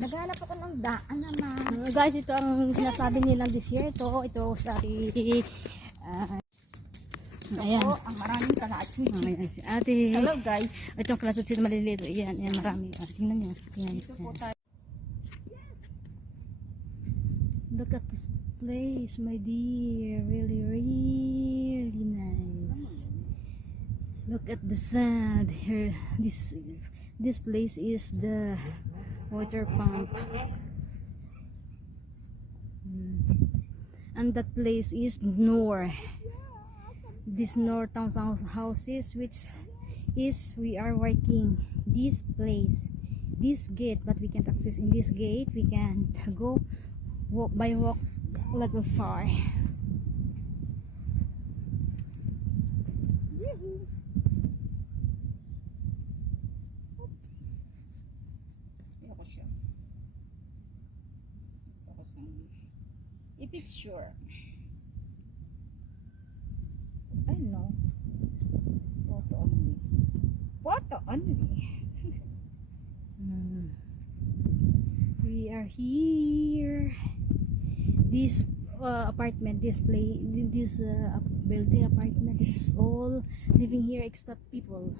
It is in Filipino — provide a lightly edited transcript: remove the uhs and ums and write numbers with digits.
Naghanap ako ng daan naman. Guys, ito ang sinasabi nilang desierto. Ito sa ayan. Ito ang maraming kalachuchi. Ayan si ate. Hello guys. Ito ang kalachuchi na maliliit. Ayan, ayan marami. Tingnan niyo. Tingnan niyo. Dito po tayo. Look at this place, my dear. Really, really nice. Look at the sand here. This place is the water pump. And that place is Noor. This Noor town houses, which is we are working this place, this gate, but we can't access in this gate. We can go walk a little far. I-picture. I know. Photo only. Photo only. We are here. This apartment, this building apartment is all living here expat people.